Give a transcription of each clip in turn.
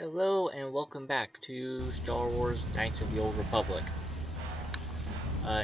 Hello and welcome back to Star Wars Knights of the Old Republic.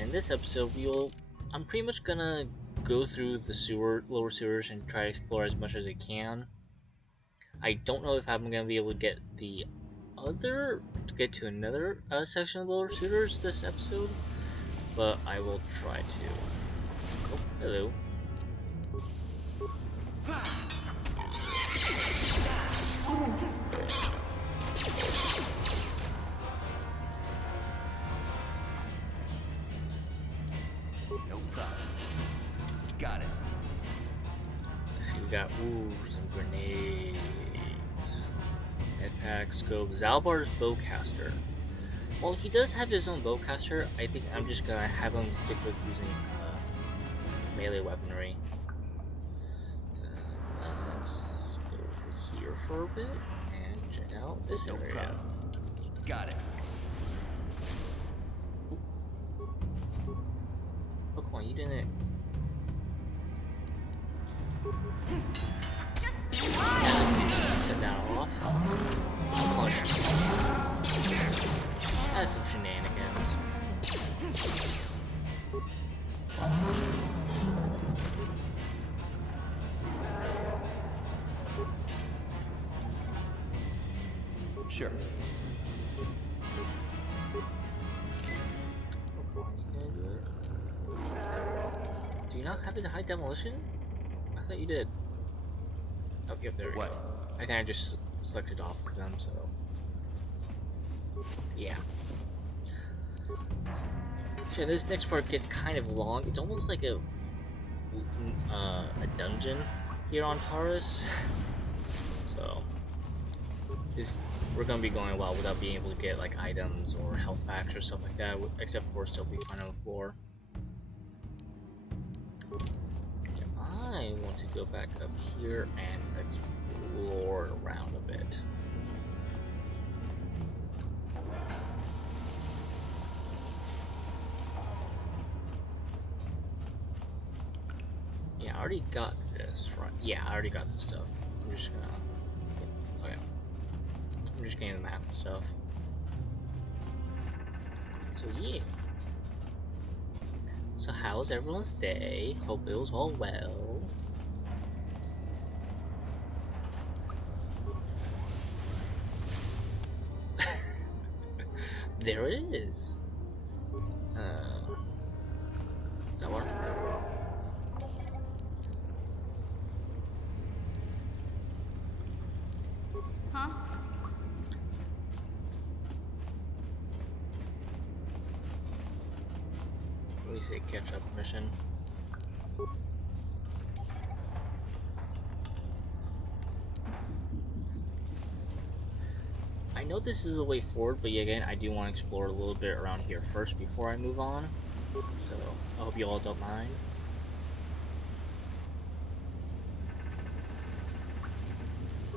In this episode, I'm pretty much gonna go through the lower sewers and try to explore as much as I can. I don't know if I'm gonna be able to get to another section of the lower sewers this episode, but I will try to. Oh, hello. No problem. Got it. Let's see, we got some grenades. Headpack, scope, Zalbar's bowcaster. Well, he does have his own bowcaster. I think I'm just gonna have him stick with using melee weaponry. Let's go over here for a bit and check out this No area. problem. Got it. Oh, come on, you didn't. Set that off. Punch. That's some shenanigans. Sure. Oh, come on, you can do it. Do you not have it in high demolition? I thought you did. Oh, yep, there we What? go. I think I just selected off of them, so. Yeah. So this next part gets kind of long. It's almost like a dungeon here on Taurus. So we're gonna be going a while without being able to get like items or health packs or stuff like that, except for still be fine on the floor. I want to go back up here and explore around a bit. Yeah, I already got this right. Yeah, I already got this stuff. I'm just gonna. Okay. I'm just getting the map and stuff. So yeah. So how's everyone's day? Hope it was all well. There it is. Does that work? Huh? Let me say catch up mission. I know this is the way forward, but yet again, I do want to explore a little bit around here first before I move on. So I hope you all don't mind.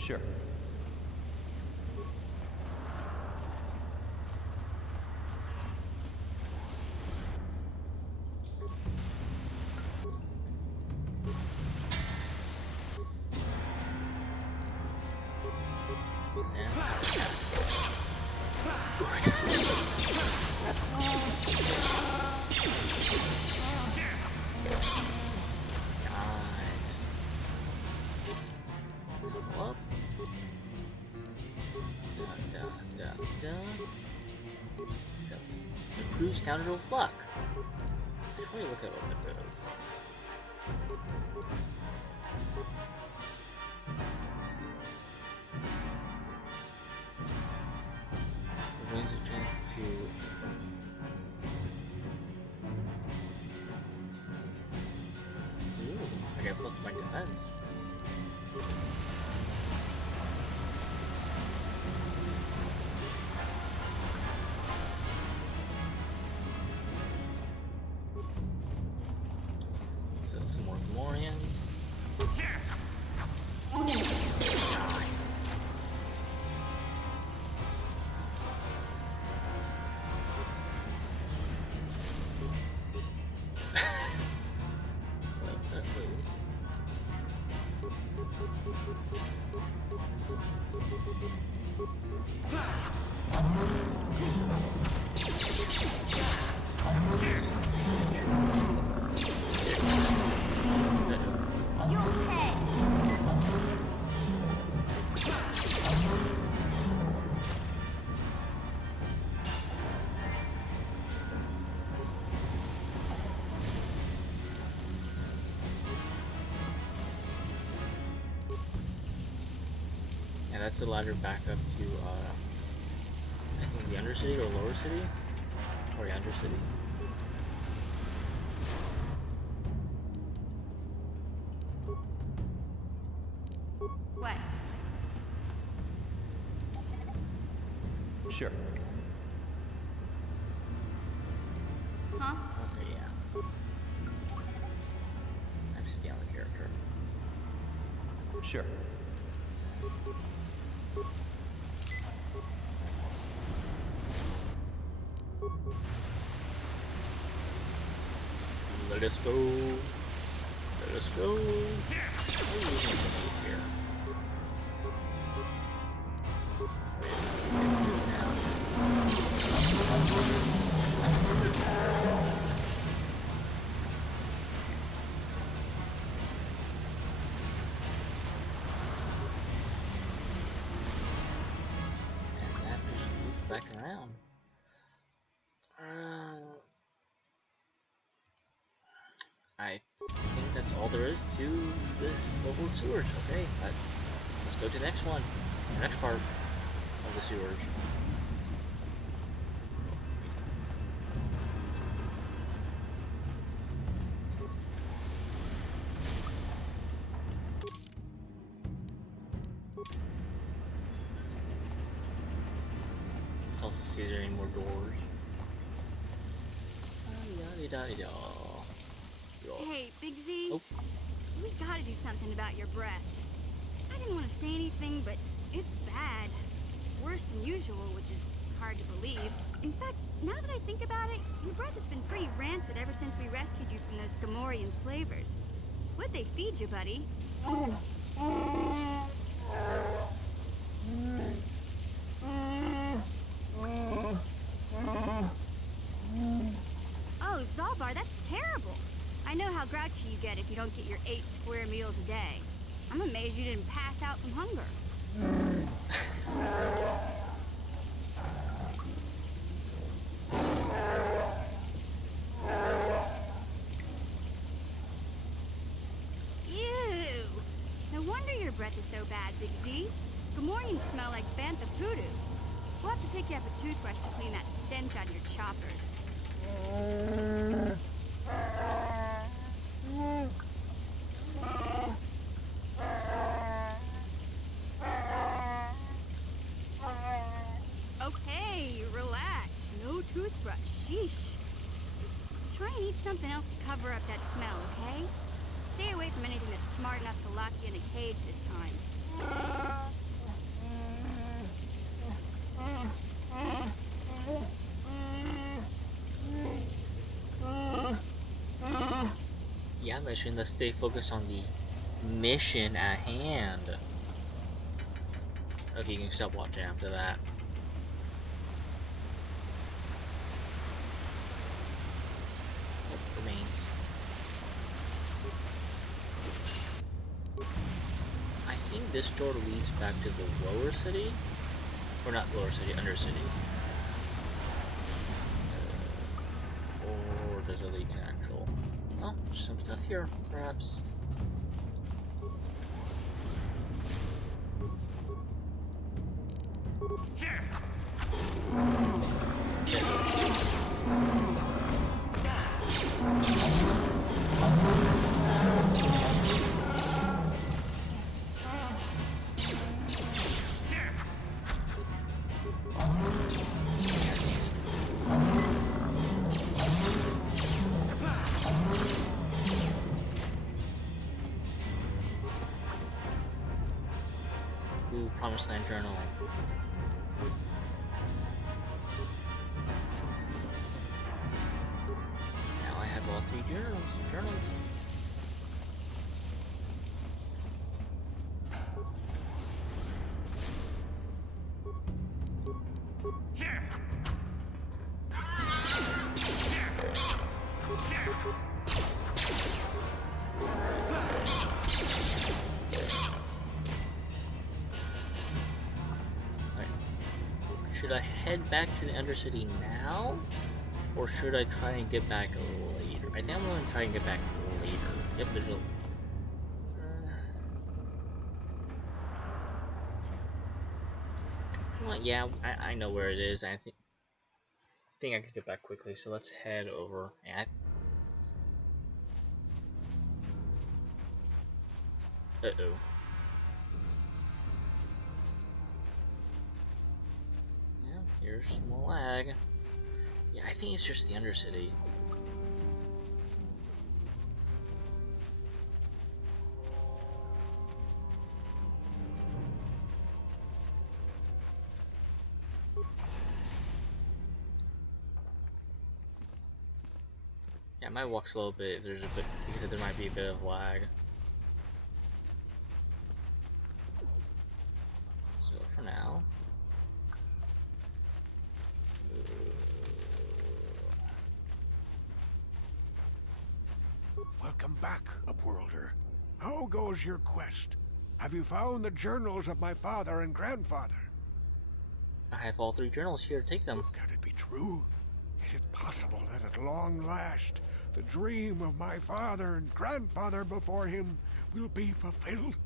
Sure. Improves counter of luck. Let me look at what that does. It wins a chance to. Ooh, I got plus my defense. You'll pay. And that's the ladder back up to, I think the Undercity or Lower City? Or the Undercity. What? Sure. Huh? Okay, yeah. That's the only character. Sure. Let us go. Let us go. Oh, we need to move here. And that just moves back around. I think that's all there is to this level of sewers. Okay, let's go to the next one, the next part of the sewers. Let's also see if there are any more doors. Da-da-da-da. Hey, Big Z. Oh. We gotta do something about your breath. I didn't want to say anything, but it's bad. Worse than usual, which is hard to believe. In fact, now that I think about it, your breath has been pretty rancid ever since we rescued you from those Gamorrean slavers. What'd they feed you, buddy? Oh, Zalbar, that's terrible. I know how grouchy you get if you don't get your 8 square meals a day. I'm amazed you didn't pass out from hunger. Ew! No wonder your breath is so bad, Big Z. Gamorreans smell like bantha poodoo. We'll have to pick you up a toothbrush to clean that stench out of your choppers. Okay, relax. No toothbrush. Sheesh. Just try and eat something else to cover up that smell, okay? Stay away from anything that's smart enough to lock you in a cage this time. Yeah, mission. Let's stay focused on the mission at hand. Okay, you can stop watching after that. What remains? I think this door leads back to the lower city, or not lower city, Undercity. Or does it lead to actual? Oh, there's some stuff here, perhaps. Ooh, Promised Land Journal. Now I have all 3 journals. Alright. Should I head back to the Undercity now? Or should I try and get back later? I think I'm going to try and get back later. Yep, there's a... well, yeah, I know where it is. I think I could get back quickly, so let's head over. Uh-oh. Yeah, here's some lag. Yeah, I think it's just the Undercity. Yeah, I might walk slow a bit if there's a bit, because there might be a bit of lag. So for now, Welcome back, Upworlder. How goes your quest? Have you found the journals of my father and grandfather? I have all 3 journals here. Take them. Can it be true? Is it possible that at long last, the dream of my father and grandfather before him will be fulfilled?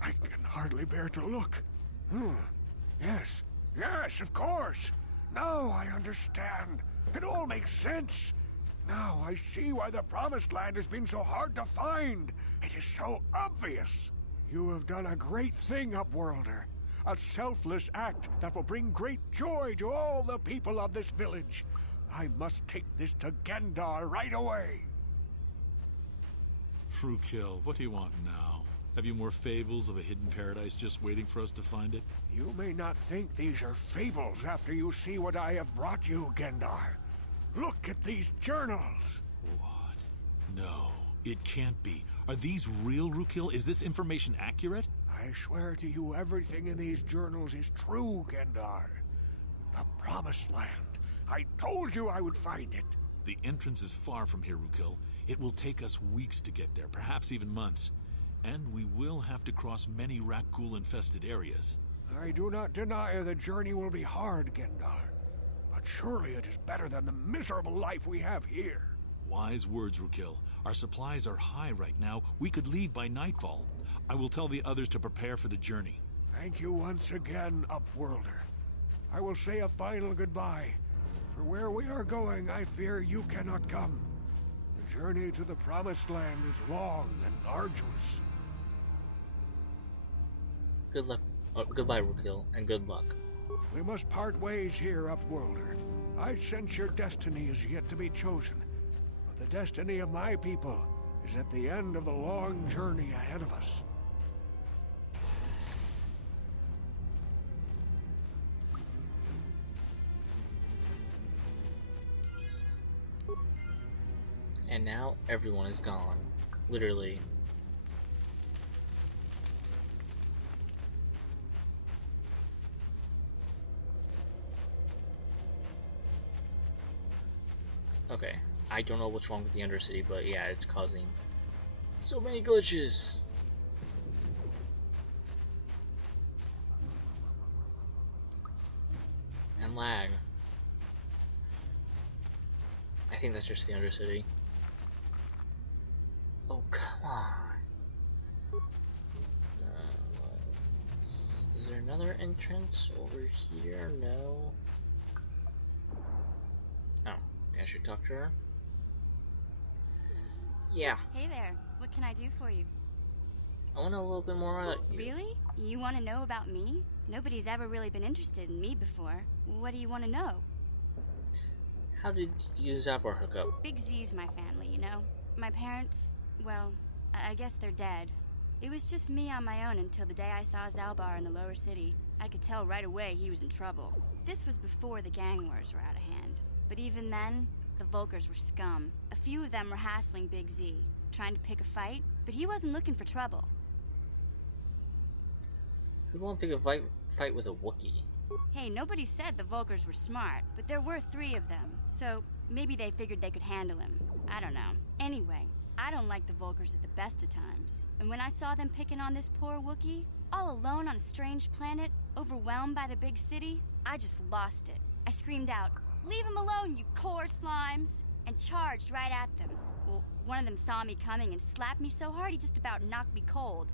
I can hardly bear to look. Yes, of course. Now I understand. It all makes sense. Now I see why the Promised Land has been so hard to find. It is so obvious. You have done a great thing, Upworlder. A selfless act that will bring great joy to all the people of this village. I must take this to Gendar right away. Frukill, what do you want now? Have you more fables of a hidden paradise just waiting for us to find it? You may not think these are fables after you see what I have brought you, Gendar. Look at these journals. What? No, it can't be. Are these real, Rukil? Is this information accurate? I swear to you everything in these journals is true, Gendar. The Promised Land. I told you I would find it. The entrance is far from here, Rukil. It will take us weeks to get there, perhaps even months. And we will have to cross many Rakghoul-infested areas. I do not deny the journey will be hard, Gendar. But surely it is better than the miserable life we have here. Wise words, Rukil. Our supplies are high right now. We could leave by nightfall. I will tell the others to prepare for the journey. Thank you once again, Upworlder. I will say a final goodbye. For where we are going, I fear you cannot come. The journey to the Promised Land is long and arduous. Good luck. Goodbye, Rukil, and good luck. We must part ways here, Upworlder. I sense your destiny is yet to be chosen. But the destiny of my people is at the end of the long journey ahead of us. And now everyone is gone. Literally. Okay, I don't know what's wrong with the Undercity, but yeah, it's causing so many glitches. And lag. I think that's just the Undercity. Oh, come on. Is there another entrance over here? No. Oh, I should talk to her. Yeah. Hey there, what can I do for you? I want to know a little bit more about you. Really? You want to know about me? Nobody's ever really been interested in me before. What do you want to know? How did you and Zapor hook up? Big Z's my family, you know? My parents, well, I guess they're dead. It was just me on my own until the day I saw Zalbar in the lower city. I could tell right away he was in trouble. This was before the gang wars were out of hand. But even then, the Vulkars were scum. A few of them were hassling Big Z, trying to pick a fight, but he wasn't looking for trouble. Who'd want to pick a fight with a Wookiee? Hey, nobody said the Volkers were smart, but there were 3 of them, so maybe they figured they could handle him. I don't know. Anyway, I don't like the Volkers at the best of times. And when I saw them picking on this poor Wookiee, all alone on a strange planet, overwhelmed by the big city, I just lost it. I screamed out, "Leave him alone, you core slimes!" and charged right at them. Well, one of them saw me coming and slapped me so hard he just about knocked me cold.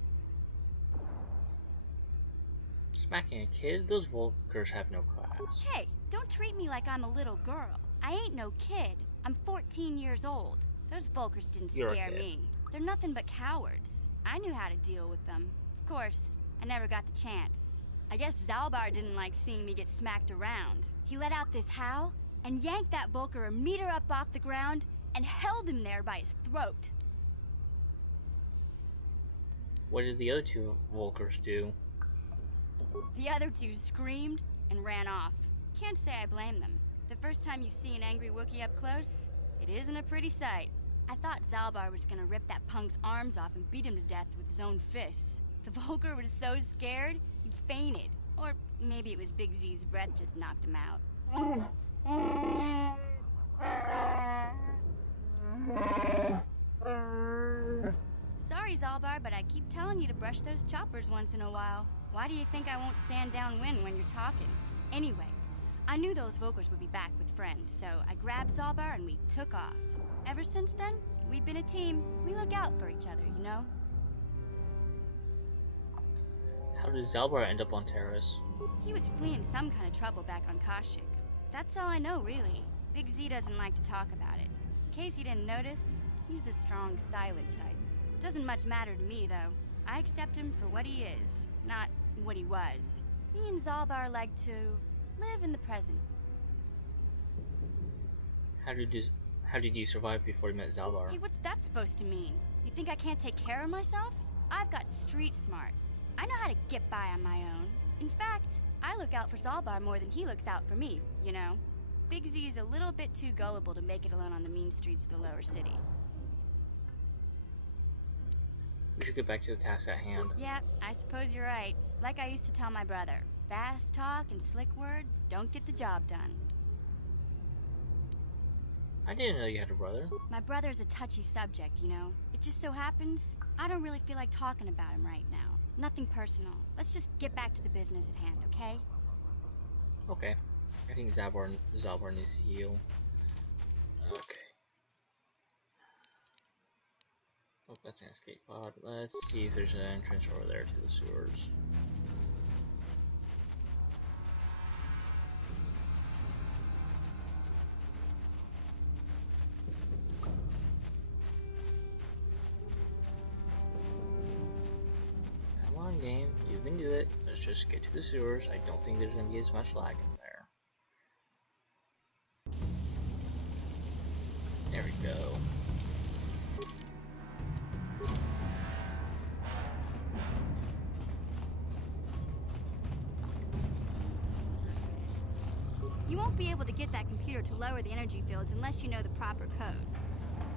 Smacking a kid? Those Volkers have no class. Hey, don't treat me like I'm a little girl. I ain't no kid. I'm 14 years old. Those Volkers didn't You're a scare kid. me. They're nothing but cowards. I knew how to deal with them. Of course, I never got the chance. I guess Zalbar didn't like seeing me get smacked around. He let out this howl and yanked that Volker a meter up off the ground and held him there by his throat. What did the other 2 Volkers do? The other 2 screamed and ran off. Can't say I blame them. The first time you see an angry Wookiee up close, it isn't a pretty sight. I thought Zalbar was gonna rip that punk's arms off and beat him to death with his own fists. The Volker was so scared, he fainted. Or maybe it was Big Z's breath just knocked him out. Sorry, Zalbar, but I keep telling you to brush those choppers once in a while. Why do you think I won't stand downwind when you're talking? Anyway, I knew those Volkers would be back with friends, so I grabbed Zalbar and we took off. Ever since then, we've been a team. We look out for each other, you know? How did Zalbar end up on Terrace? He was fleeing some kind of trouble back on Kashyyyk. That's all I know, really. Big Z doesn't like to talk about it. In case you didn't notice, he's the strong, silent type. Doesn't much matter to me, though. I accept him for what he is, not what he was. Me and Zalbar like to live in the present. How did you survive before you met Zalbar? Hey, what's that supposed to mean? You think I can't take care of myself? I've got street smarts. I know how to get by on my own. In fact, I look out for Zalbar more than he looks out for me, you know? Big Z is a little bit too gullible to make it alone on the mean streets of the lower city. We should get back to the task at hand. Yeah, I suppose you're right. Like I used to tell my brother, fast talk and slick words don't get the job done. I didn't know you had a brother. My brother's a touchy subject, you know? It just so happens, I don't really feel like talking about him right now. Nothing personal. Let's just get back to the business at hand, okay? Okay. I think Zalbar needs to heal. Okay. Oh, that's an escape pod. Let's see if there's an entrance over there to the sewers. Come on, game. You can do it. Let's just get to the sewers. I don't think there's going to be as much lag in there. There we go. You won't be able to get that computer to lower the energy fields unless you know the proper codes.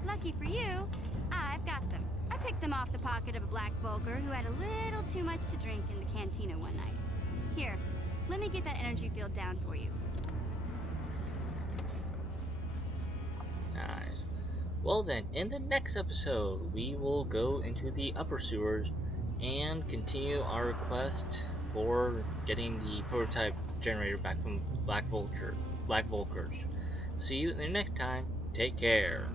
Lucky for you, I've got them. I picked them off the pocket of a black Volker who had a little too much to drink in the cantina one night. Here, let me get that energy field down for you. Nice. Well then, in the next episode, we will go into the upper sewers and continue our quest for getting the prototype generator back from Black Volkers. See you the next time. Take care.